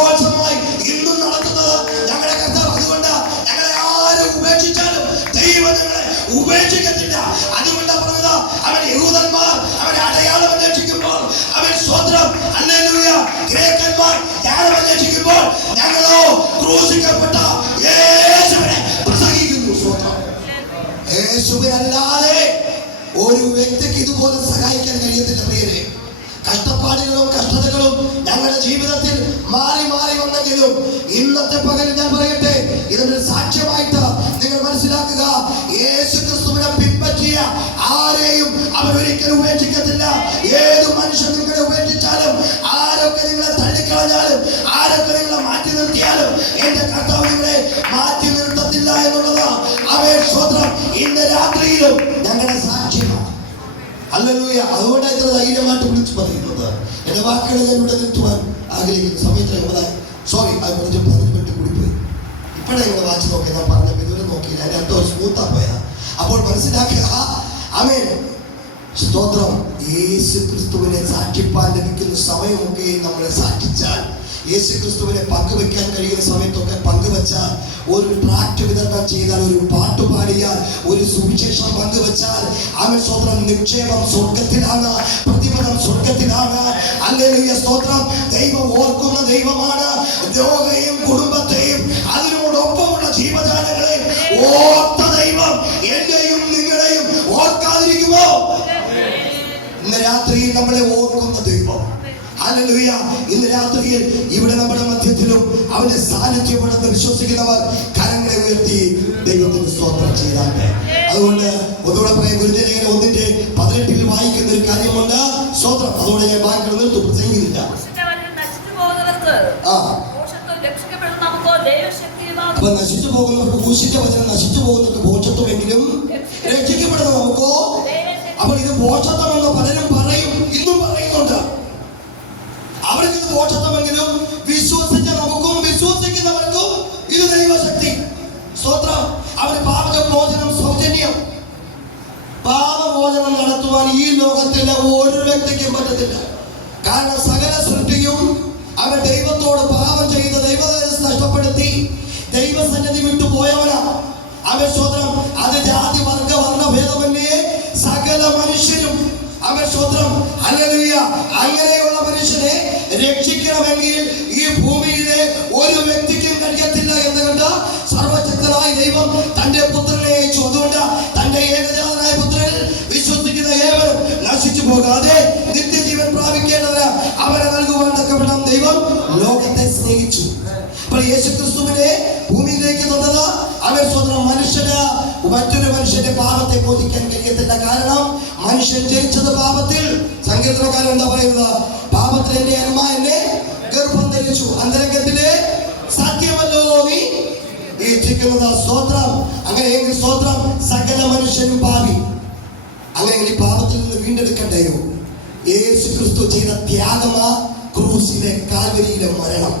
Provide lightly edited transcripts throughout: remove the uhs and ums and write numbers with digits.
മഹോത്സവമായി ഇന്നും നടത്തുന്നത് ഞങ്ങളുടെ കർത്താവ്. അതുകൊണ്ട് ഞങ്ങളെ ആരും ഉപേക്ഷിച്ചാലും ദൈവം ഞങ്ങളെ ഉപേക്ഷിക്കത്തില്ല. അതുകൊണ്ടാ പറഞ്ഞത്, അവൻ യഹൂദന്മാർ അവനെ അടയാളം അന്വേഷിക്കുമ്പോൾ അവൻ സ്വത്രം ഹല്ലേലൂയ, ഗ്രേക്കന്മാർ ജ്ഞാനം അന്വേഷിക്കുമ്പോൾ ഞങ്ങളോ ക്രൂശിക്കപ്പെട്ട യേശുവിനെ പ്രസംഗിക്കുന്നു. സ്വത്രം. യേശുവിനല്ലാതെ ഒരു വ്യക്തിക്ക് ഇതുപോലെ സഹായിക്കാൻ കഴിയത്തില്ല പ്രിയരെ. കഷ്ടപ്പാടുകളും കഷ്ടതകളും ഞങ്ങളുടെ ജീവിതത്തിൽ മാറി മാറി വന്നെങ്കിലും ഇന്നത്തെ പകലിൽ ഞാൻ പറയട്ടെ, ഇതിന്റെ സാക്ഷ്യമായിട്ട് നിങ്ങൾ മനസ്സിലാക്കുക, യേശു ക്രിസ്തുവിനെ പിൻപറ്റിയ ആരെയും അവൻ ഒരിക്കലും ഉപേക്ഷിക്കത്തില്ല. ഏത് മനുഷ്യൻ നിങ്ങളെ ഉപേക്ഷിച്ചാലും, ആരൊക്കെ നിങ്ങളെ തള്ളിക്കളഞ്ഞാലും, ആരൊക്കെ നിങ്ങളെ മാറ്റി നിർത്തിയാലും, എന്റെ കർത്താവ് നിങ്ങളെ മാറ്റി നിർത്തത്തില്ല എന്നുള്ളത് അവൻ സ്വത്രം ഇന്ന് രാത്രിയിലും ഞങ്ങളുടെ സാക്ഷ്യമാണ്. ഹല്ലേലൂയ. അതുകൊണ്ടാണ് ഇത്ര ധൈര്യമായിട്ട് വിളിച്ചു പറയുന്നത്. എന്റെ വാക്കുകൾ ഞാൻ ഇവിടെ നിർത്തുവാൻ ആഗ്രഹിക്കുന്ന സമയത്ത് സോറി പതിനെട്ട് കൂടിപ്പോയി. ഇപ്പോഴാണ് നിങ്ങൾ വാച്ച് നോക്കിയത്, ഞാൻ പറഞ്ഞ ഇതുവരെ നോക്കിയില്ല, അതിന്റെ അർത്ഥം സ്മൂത്താ പോയതാ. അപ്പോൾ മനസ്സിലാക്കുക, ആമേൻ, സ്തോത്രം. യേശു ക്രിസ്തുവിനെ സാക്ഷിപ്പാൻ ലഭിക്കുന്ന സമയമൊക്കെ നമ്മളെ സാക്ഷിച്ചാൽ, യേശു ക്രിസ്തുവിനെ പങ്കുവെക്കാൻ കഴിയുന്ന സമയത്തൊക്കെ പങ്കുവെച്ചാൽ, ഒരു ട്രാക്ട് വിതരണം ചെയ്താൽ, ഒരു പാട്ട് പാടിയാൽ, ഒരു സുവിശേഷം പങ്കുവെച്ചാൽ, അവൻ സ്തോത്രം നിക്ഷേപം സ്വർഗത്തിലാണ്, പ്രതിഫലം സ്വർഗത്തിലാണ്. ഹല്ലേലൂയ, സ്തോത്രം. ദൈവം ഓർക്കുന്ന ദൈവമാണ്. രോഗയും കുടുംബത്തെയും അതിനോടൊപ്പമുള്ള ജീവജാലങ്ങളെയും ഓർത്ത ദൈവം എന്നെയും നിങ്ങളെയും ഓർക്കാതിരിക്കുമോ? ഇന്ന് രാത്രിയിൽ നമ്മളെ ഓർക്കുന്ന ദൈവം. ഹല്ലേലൂയ. ഇന്ന് രാത്രിയിൽ ഇവിടെ നമ്മുടെ മധ്യത്തിലും അവന്റെ സാന്നിധ്യമുണ്ടെന്ന് വിശ്വസിക്കുന്നവർ കരങ്ങളെ ഉയർത്തി ദൈവത്തിന് സ്തോത്രം ചെയ്താട്ടെ. അതുകൊണ്ട് ഒന്നുകൂടെ പറയാം, ഗുരുജനങ്ങൾ 1:18 വായിക്കുന്ന ഒരു കാര്യമുണ്ട്. സ്തോത്രം. അതോടെ ഞാൻ വാക്കുകൾ നിർത്തും, പ്രസംഗിക്കുന്നില്ല. അപ്പൊ നശിച്ചു പോകുന്നവർക്ക് ക്രൂശിന്റെ വചനം നശിച്ചു പോകുന്നവർക്ക് ഭോഷത്വമെങ്കിലും രക്ഷിക്കപ്പെടുന്ന നമുക്കോ. അപ്പോൾ ഇത് ഭോഷത്വം എന്ന് പലരും പറയും, ഇന്നും പറയുന്നുണ്ട്. അവർക്ക് ഇത് ഭോഷത്വമെങ്കിലും വിശ്വസിച്ച നമുക്കും വിശ്വസിക്കുന്നവർക്കും ഇത് ദൈവശക്തി. സ്തോത്രം. അവന് പാപമോചനം സൗജന്യം. പാപമോചനം നടത്തുവാൻ ഈ ലോകത്തിലെ ഒരു വ്യക്തിക്കും പറ്റത്തില്ല. കാരണം സകല സൃഷ്ടിയും അവൻ ദൈവത്തോട് പാപം ചെയ്ത് ദൈവതേജസ്സ് നഷ്ടപ്പെടുത്തി ദൈവസന്നിധി വിട്ടു പോയവനാ അവൻ. സ്തോത്രം. അത് ജാതി വർഗ വർണ്ണഭേദമന്യേ സകല മനുഷ്യരും അവൻ. സ്തോത്രം. ഹല്ലേലൂയ. അങ്ങനെയുള്ള മനുഷ്യനെ രക്ഷിക്കണമെങ്കിൽ ഈ ഭൂമിയിലെ ഒരു വ്യക്തിക്കും കഴിയത്തില്ല എന്ന് കണ്ട സർവശക്തനായ ദൈവം തന്റെ പുത്രനെ അയച്ചു. അതുകൊണ്ട് തന്റെ ഏകജാതനായ പുത്രൻ വിശ്വസിക്കുന്ന ഏവരും നശിച്ചു പോകാതെ നിത്യജീവൻ പ്രാപിക്കേണ്ടതിന് അവനെ നൽകുവാൻ തക്കവണ്ണം ദൈവം ലോകത്തെ സ്നേഹിച്ചു. അപ്പോൾ യേശുക്രിസ്തുവിനെ ഭൂമിയിലേക്ക് തന്നത് അവൻ. സ്വന്തം മനുഷ്യന് മറ്റൊരു മനുഷ്യന്റെ പാപത്തെ ബോധിക്കാൻ കഴിയത്തില്ല. കാരണം മനുഷ്യൻ ജനിച്ചത് പാപത്തിൽ. സങ്കീർത്തനക്കാരൻ എന്താ പറയുന്നത്? പാപത്തിൽ എന്റെ അമ്മ എന്നെ ഗർഭം ധരിച്ചു, അന്തരംഗത്തിലെ സത്യമല്ലോ നീ ഏറ്റിക്കുന്നത്. സ്തോത്രം. അങ്ങനെയെങ്കിൽ സ്തോത്രം, സകല മനുഷ്യനും പാപി. അങ്ങനെയെങ്കിൽ പാപത്തിൽ നിന്ന് വീണ്ടെടുക്കണ്ടയോ? യേശു ക്രിസ്തു ചെയ്ത ത്യാഗമാ ക്രൂസിലെ കാൽവരിയിലെ മരണം.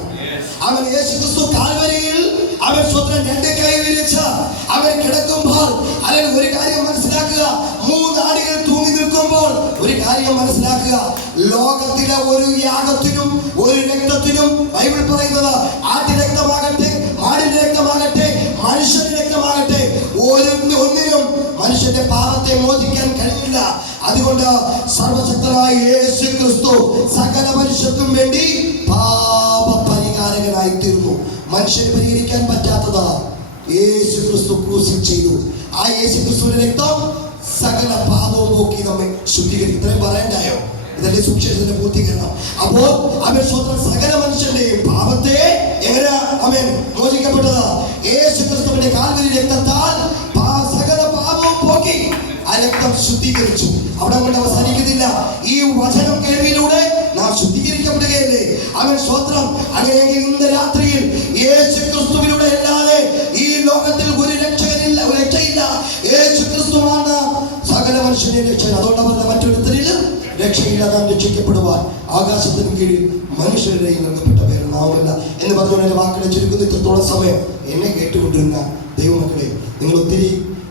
അവൻ യേശു ക്രിസ്തു കാൽവരിയിൽ അവൻ സ്വന്തം 2 കൈ വിരിച്ച് അവൻ കിടക്കുമ്പോൾ, അല്ലെങ്കിൽ ഒരു കാര്യം മനസ്സിലാക്കുക, 3 ആടുകൾ തൂങ്ങി നിൽക്കുമ്പോൾ ഒരു കാര്യം മനസ്സിലാക്കുക, ലോകത്തിലെ ഒരു യാഗത്തിനും ഒരു രക്തത്തിനും ബൈബിൾ പറയുന്നത് ആദ്യ രക്തമാകട്ടെ, ആടിന്റെ രക്തമാകട്ടെ, മനുഷ്യന്റെ രക്തമാകട്ടെ, ഒന്നിനും മനുഷ്യന്റെ പാപത്തെ മോചിക്കാൻ കഴിയില്ല. അതുകൊണ്ട് സർവശക്തനായ യേശു ക്രിസ്തു സകല മനുഷ്യർക്കും വേണ്ടി പാപ പരിഹാരകനായി തീർന്നു. മനുഷ്യന് പരിഹരിക്കാൻ പറ്റാത്തത് യേശു ക്രിസ്തു ക്രൂശിൽ ചെയ്തു. ആ യേശു ക്രിസ്തുവിന്റെ രക്തം സകല പാപവും നോക്കി നമ്മെ ശുദ്ധീകരിക്കും. ഇത്രയും പറയണ്ടായോ? ഇതല്ലേ സുവിശേഷത്തിന്റെ പൂർത്തീകരണം. അപ്പോൾ അവൻ സ്വന്തം സകല മനുഷ്യന്റെയും പാപത്തെ എങ്ങനെ അവൻ മോചിക്കപ്പെട്ടത്? യേശു ക്രിസ്തുവിന്റെ കാൽവരി രക്തത്താൽ സകല പാപവും പോക്കി ആ രക്തം ശുദ്ധീകരിച്ചു. അവിടെ കൊണ്ട് അവസാനിക്കുന്നില്ല. ഈ വചനം കേൾവിയിലൂടെ നാം ശുദ്ധീകരിക്കപ്പെടുകയല്ലേ അവൻ. സ്വത്രം. അങ്ങനെയെങ്കിൽ ഇന്ന് രാത്രിയിൽ യേശു ക്രിസ്തുവിലൂടെ അല്ലാതെ ഈ ലോകത്തിൽ ഒരു രക്ഷകനില്ല, ഒരു രക്ഷയില്ല. യേശു ക്രിസ്തുവാണ് സകല മനുഷ്യനെ രക്ഷകൻ. അതുകൊണ്ട് മറ്റൊരുത്തരിലും രക്ഷയില്ല. നാം രക്ഷിക്കപ്പെടുവാൻ ആകാശത്തിന് കീഴിൽ മനുഷ്യരുടെ നൽകപ്പെട്ട പേര് നാമല്ല എന്ന് പറഞ്ഞുകൊണ്ട് എന്റെ വാക്കുകളെ ചുരുക്കുന്ന ഇത്രത്തോളം സമയം എന്നെ കേട്ടുകൊണ്ടിരുന്ന ദൈവമക്കളെ, നിങ്ങൾ ഒത്തിരി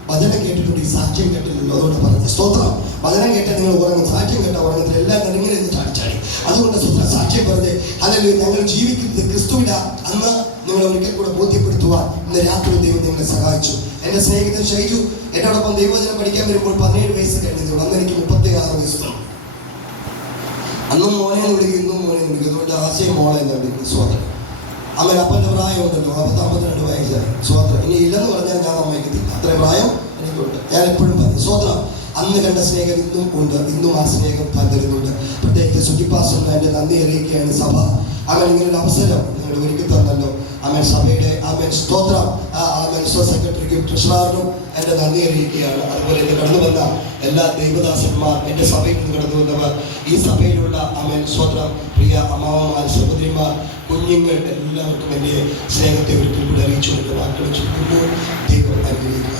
വചനം കേട്ടിട്ടുണ്ട്, ഈ സാക്ഷ്യം കേട്ടില്ലല്ലോ. അതുകൊണ്ട് പറഞ്ഞത് സ്തോത്രം. വചനം കേട്ടാൽ നിങ്ങൾ ഉറങ്ങും, സാക്ഷ്യം കേട്ടാൽ ഉറങ്ങത്തില്ല. എല്ലാം ഇങ്ങനെ ചാടിച്ചാടി. അതുകൊണ്ട് സാക്ഷ്യം പറഞ്ഞ് അല്ലെങ്കിൽ ഞങ്ങൾ ജീവിക്കുന്നത് ക്രിസ്തുവില അന്ന് നിങ്ങളെ ഒരിക്കൽ കൂടെ ബോധ്യപ്പെടുത്തുവാൻ ഇന്ന് രാത്രി ദൈവം നിങ്ങളെ സഹായിച്ചു. എൻ്റെ സ്നേഹിതൻ ഷൈജു എന്നോടൊപ്പം ദൈവവചനം പഠിക്കാൻ വരുമ്പോൾ 17 വയസ്സ് കഴിഞ്ഞു. അന്ന് എനിക്ക് 36 വയസ്സ്. അന്നും മോനെ വിളിക്കും, ഇന്നും മോനെ വിളിക്കും. അതുകൊണ്ട് ആശയം മോളെ എന്ന് വിളിക്കും. സ്വാതന്ത്ര്യം അങ്ങനെ അപ്പൻ്റെ പ്രായം ഉണ്ടല്ലോ, 52 വയസ്സായി. സ്വാതന്ത്ര്യം ഇനി ഇല്ലെന്ന് പറഞ്ഞാൽ ഞാൻ അമ്മയ്ക്കത്തില്ല, അത്രയും പ്രായം എനിക്കുണ്ട്. ഞാൻ എപ്പോഴും പറയും സ്വാതന്ത്ര്യം. അന്ന് കണ്ട സ്നേഹം ഇന്നും ഉണ്ട്, ഇന്നും ആ സ്നേഹം തരുന്നുണ്ട്. പ്രത്യേകിച്ച് സുജിപ്പാസന് എൻ്റെ നന്ദി അറിയിക്കുകയാണ് സഭ. അവൻ ഇങ്ങനൊരു അവസരം നിങ്ങളുടെ ഒരുക്കി തന്നല്ലോ. അവൻ സഭയുടെ അവൻ സ്തോത്രം അവൻ സെക്രട്ടറിക്കും ട്രഷററിനും എൻ്റെ നന്ദി അറിയിക്കുകയാണ്. അതുപോലെ എൻ്റെ കടന്നു വന്ന എല്ലാ ദൈവദാസന്മാർ, എൻ്റെ സഭയിൽ നിന്ന് കടന്നു വന്നവർ, ഈ സഭയിലുള്ള അവൻ സ്തോത്രം പ്രിയ അമ്മാവന്മാർ, സഹോദരിമാർ, കുഞ്ഞുങ്ങൾ, എല്ലാവർക്കും എൻ്റെ സ്നേഹത്തെ ഒരിക്കൽ കൂടെ അറിയിച്ചുകൊണ്ട് വാക്കുകൾ ചുറ്റുന്നു. ദൈവം അനുഗ്രഹിക്കുക.